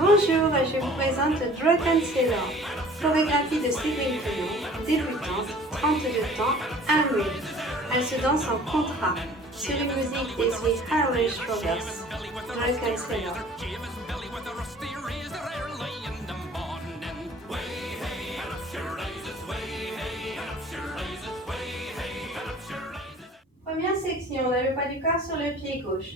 Bonjour, je vous présente Dragon Sailor, chorégraphie de Sylvain Clément, débutante, 32 ans, à Mur. Elle se danse en contrat, sur une musique des Sweet Irish Brothers. Dragon Sailor. Première section, on a le poids du corps sur le pied gauche.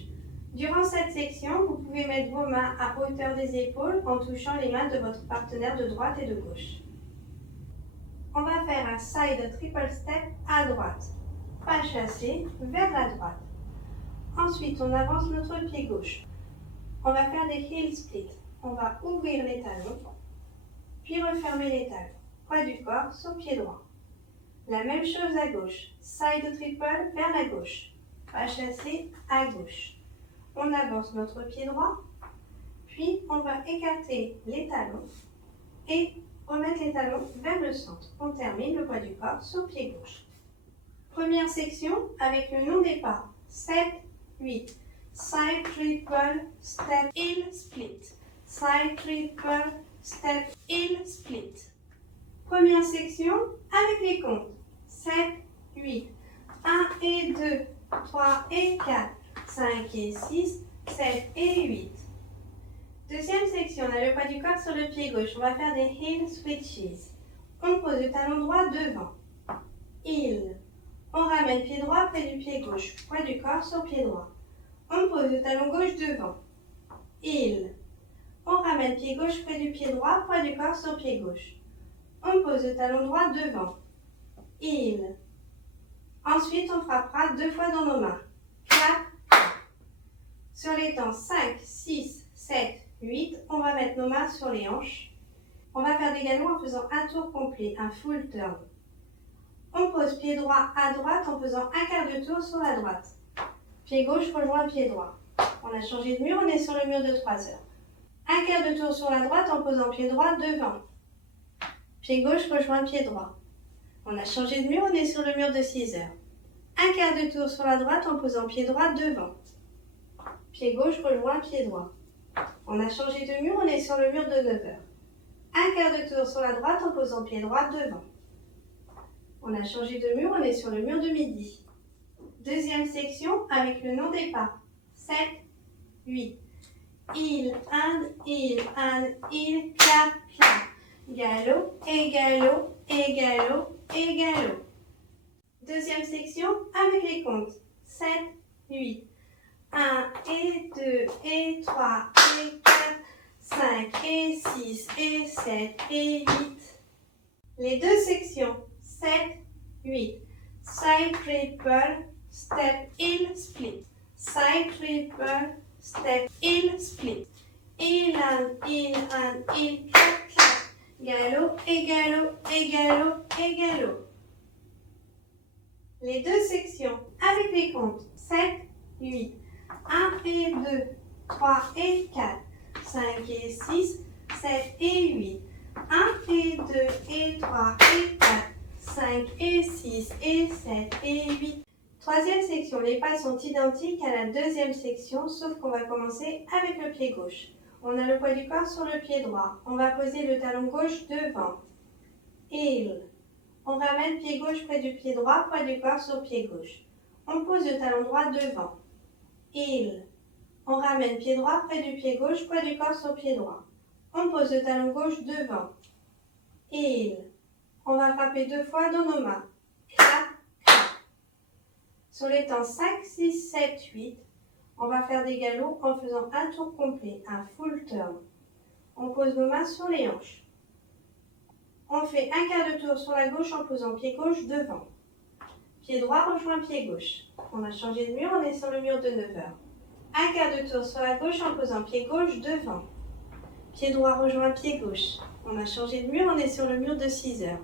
Durant cette section, vous pouvez mettre vos mains à hauteur des épaules en touchant les mains de votre partenaire de droite et de gauche. On va faire un side triple step à droite, pas chassé, vers la droite. Ensuite, on avance notre pied gauche. On va faire des heel splits. On va ouvrir les talons, puis refermer les talons. Poids du corps sur pied droit. La même chose à gauche, side triple vers la gauche, pas chassé à gauche. On avance notre pied droit, puis on va écarter les talons et remettre les talons vers le centre. On termine le poids du corps sur pied gauche. Première section avec le nom des pas. 7, 8. Side triple, step, heel, split. Side triple, step, heel, split. Première section avec les comptes. 7, 8. 1 et 2, 3 et 4. 5 et 6, 7 et 8. Deuxième section, on a le poids du corps sur le pied gauche. On va faire des heel switches. On pose le talon droit devant. Heel. On ramène pied droit près du pied gauche. Poids du corps sur pied droit. On pose le talon gauche devant. Heel. On ramène pied gauche près du pied droit. Poids du corps sur pied gauche. On pose le talon droit devant. Heel. Ensuite, on frappera 2 fois dans nos mains. Clap. Sur les temps 5, 6, 7, 8, on va mettre nos mains sur les hanches. On va faire des galons en faisant un tour complet, un full turn. On pose pied droit à droite en faisant un quart de tour sur la droite. Pied gauche rejoint pied droit. On a changé de mur, on est sur le mur de 3 heures. Un quart de tour sur la droite en posant pied droit devant. Pied gauche rejoint pied droit. On a changé de mur, on est sur le mur de 6 heures. Un quart de tour sur la droite en posant pied droit devant. Pied gauche rejoint pied droit. On a changé de mur, on est sur le mur de 9 heures. Un quart de tour sur la droite en posant pied droit devant. On a changé de mur, on est sur le mur de midi. Deuxième section avec le nom des pas. 7, 8. Heel, and, heel, and, heel, clap, clap. Galop, et galop, et galop, et galop. Deuxième section avec les comptes. 7, 8. 1 et 2 et 3 et 4, 5 et 6 et 7 et 8. Les deux sections, 7, 8. Side triple, step, heel, split. Side triple, step, heel, split. Heel and, heel and, heel, clap, clap. Galop et galop et galop et galop. Les deux sections avec les comptes, 7, 8. 1 et 2, 3 et 4, 5 et 6, 7 et 8. 1 et 2 et 3 et 4, 5 et 6 et 7 et 8. Troisième section, les pas sont identiques à la deuxième section, sauf qu'on va commencer avec le pied gauche. On a le poids du corps sur le pied droit. On va poser le talon gauche devant. Heel. On ramène pied gauche près du pied droit, poids du corps sur pied gauche. On pose le talon droit devant. Heel. On ramène pied droit près du pied gauche, poids du corps sur pied droit. On pose le talon gauche devant. Heel. On va frapper 2 fois dans nos mains. Clap, clap. Sur les temps 5, 6, 7, 8, on va faire des galops en faisant un tour complet, un full turn. On pose nos mains sur les hanches. On fait un quart de tour sur la gauche en posant pied gauche devant. Pied droit rejoint pied gauche. On a changé de mur, on est sur le mur de 9 heures. Un quart de tour sur la gauche en posant pied gauche devant. Pied droit rejoint pied gauche. On a changé de mur, on est sur le mur de 6 heures.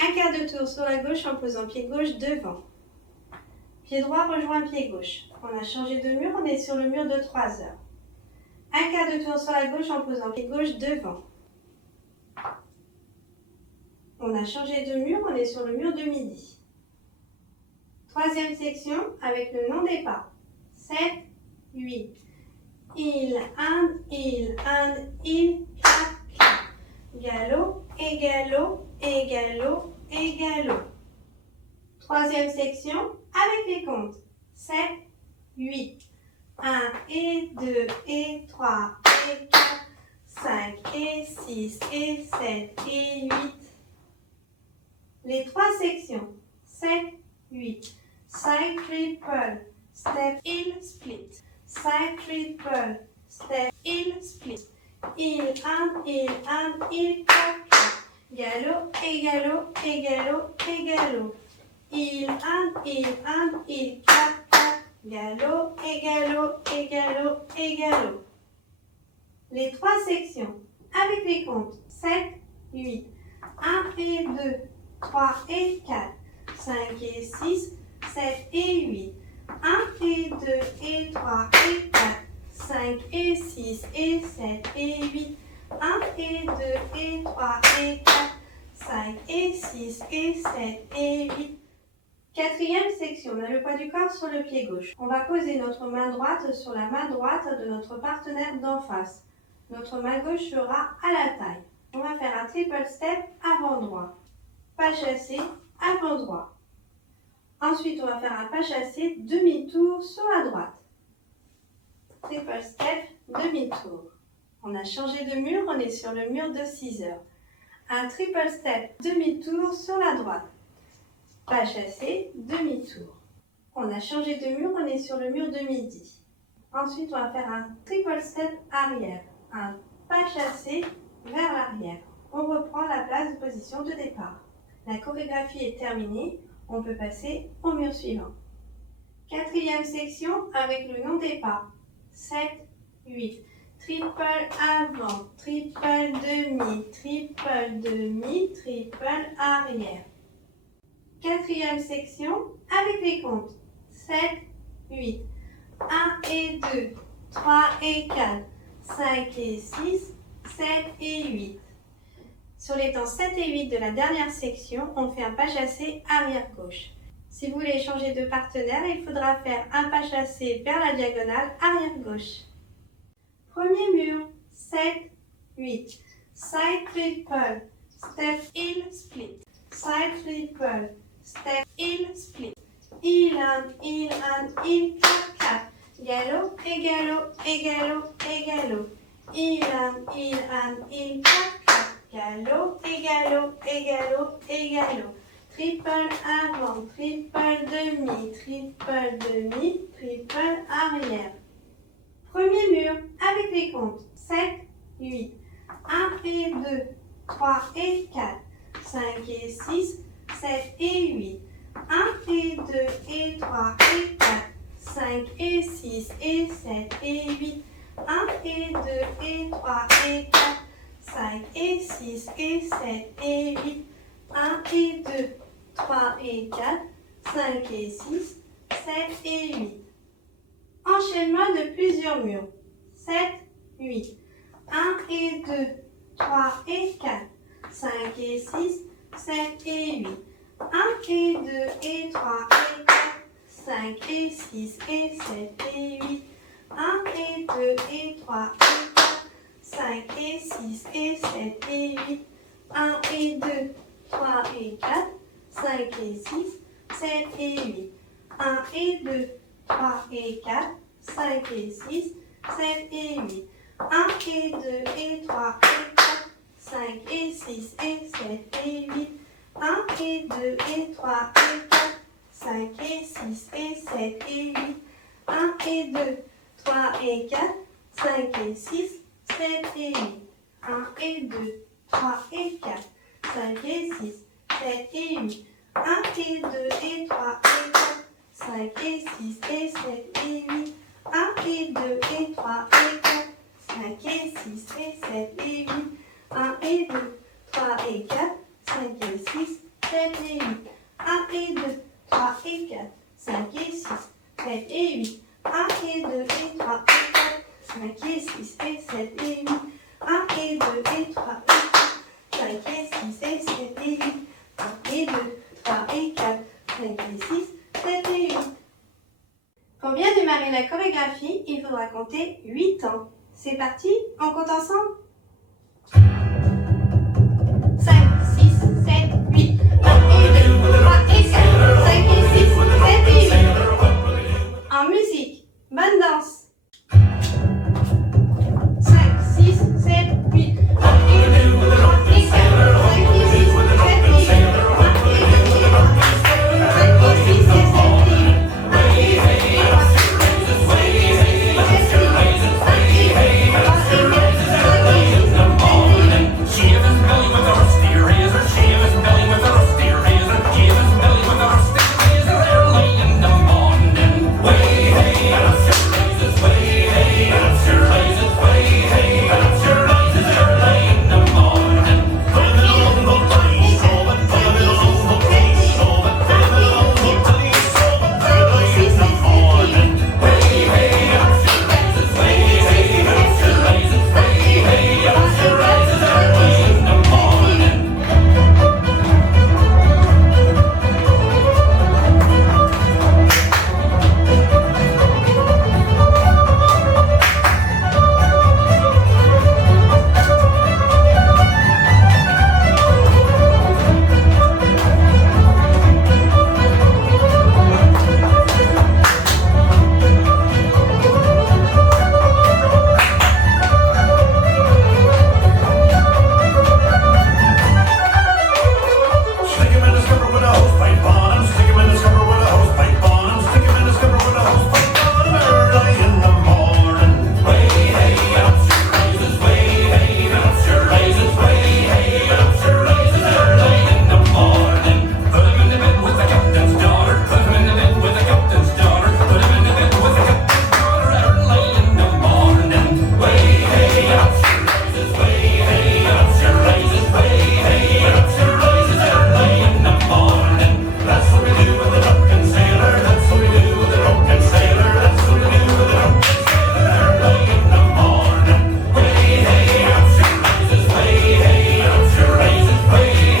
Un quart de tour sur la gauche en posant pied gauche devant. Pied droit rejoint pied gauche. On a changé de mur, on est sur le mur de 3 heures. Un quart de tour sur la gauche en posant pied gauche devant. On a changé de mur, on est sur le mur de midi. Troisième section avec le nom des pas. 7, 8. il, clap, clap. Galop et galop et galop et galop. Troisième section avec les comptes. 7, 8. 1 et 2 et 3 et 4, 5 et 6 et 7 et 8. Les trois sections. 7, 8. Side triple, step, heel, split. Side triple, step, heel, split. Heel, clap, clap. Galop et galop et galop et galop. Heel, clap, clap. Galop et galop et galop et galop. Les trois sections avec les comptes. 7, 8. 1 et 2, 3 et 4, 5 et 6, 7 et 8. 1 et 2 et 3 et 4, 5 et 6 et 7 et 8. 1 et 2 et 3 et 4, 5 et 6 et 7 et 8. Quatrième section, on a le poids du corps sur le pied gauche. On va poser notre main droite sur la main droite de notre partenaire d'en face. Notre main gauche sera à la taille. On va faire un triple step avant droit. Pas chassé, avant droit. Ensuite, on va faire un pas chassé, demi-tour sur la droite. Triple step, demi-tour. On a changé de mur, on est sur le mur de 6 heures. Un triple step, demi-tour sur la droite. Pas chassé, demi-tour. On a changé de mur, on est sur le mur de midi. Ensuite, on va faire un triple step arrière. Un pas chassé vers l'arrière. On reprend la place de position de départ. La chorégraphie est terminée, on peut passer au mur suivant. Quatrième section avec le nom des pas. 7, 8. Triple avant, triple demi, triple arrière. Quatrième section avec les comptes. 7, 8. 1 et 2, 3 et 4, 5 et 6, 7 et 8. Sur les temps 7 et 8 de la dernière section, on fait un pas chassé arrière gauche. Si vous voulez changer de partenaire, il faudra faire un pas chassé vers la diagonale arrière gauche. Premier mur, 7, 8. Side triple, step, heel, split. Side triple, step, heel, split. Heel, clap, clap. Galop et galop et galop et galop. Heel, clap, clap. Galop et galop et galop et galop. Triple avant, triple demi, triple arrière. Premier mur avec les comptes. 7, 8. 1 et 2, 3 et 4, 5 et 6, 7 et 8. 1 et 2 et 3 et 4, 5 et 6 et 7 et 8. 1 et 2 et 3 et 4, 5 et 6 et 7 et 8. 1 et 2, 3 et 4, 5 et 6, 7 et 8. Enchaînement de plusieurs murs. 7, 8. 1 et 2, 3 et 4, 5 et 6, 7 et 8. 1 et 2 et 3 et 4, 5 et 6 et 7 et 8. 1 et 2 et 3 et 4, 5 et 6 et 7 et 8. 1 et 2, 3 et 4, 5 et 6, 7 et 8. 1 et 2, 3 et 4, 5 et 6, 7 et 8. 1 et 2 et 3 et 4, 5 et 6 et 7 et 8. 1 et 2 et 3 et 4, 5 et 6 et 7 et 8. 1 et 2, 3 et 4, 5 et 6, 7 et 8. 1 et 2, 3 et 4, 5 et 6, 7 et 8. 1 et 2 et 3 et 4, 5 et 6 et 7 et 8. 1 et 2 et 3 et 4, 5 et 6 et 7 et 8. 1 et 2, 3 et 4, 5 et 6, 7 et 8. 1 et 2, 3 et 4, 5 et 6, 7 et 8. 1 et 2 et 3 et 4, 5 et 6 et 7 et 8. 1 et 2 et 3 et 4, 5 et 6 et 7 et 8. 1 et 2, 3 et 4, 5 et 6, 7 et 8. Pour bien démarrer démarrer la chorégraphie, il faudra compter 8 temps. C'est parti, on compte ensemble. 5, 6, 7, 8. 1 et 2, 3 et 4, 5 et 6, 7 et 8. En musique, bonne danse. 5, 6, 7, 8. 1 et 2, 3 et 4, 5 et 6, 7 et 8. 1 et 2, 3 et 4, 5 et 6 et 7 et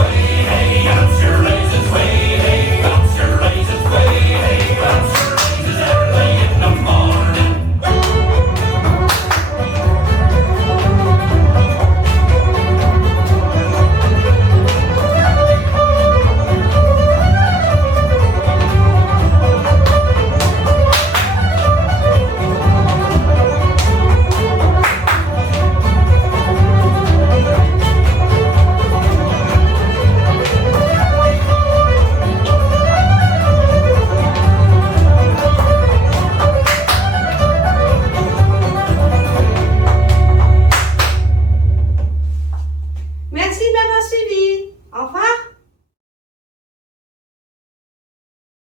8. Merci de m'avoir suivi. Au revoir.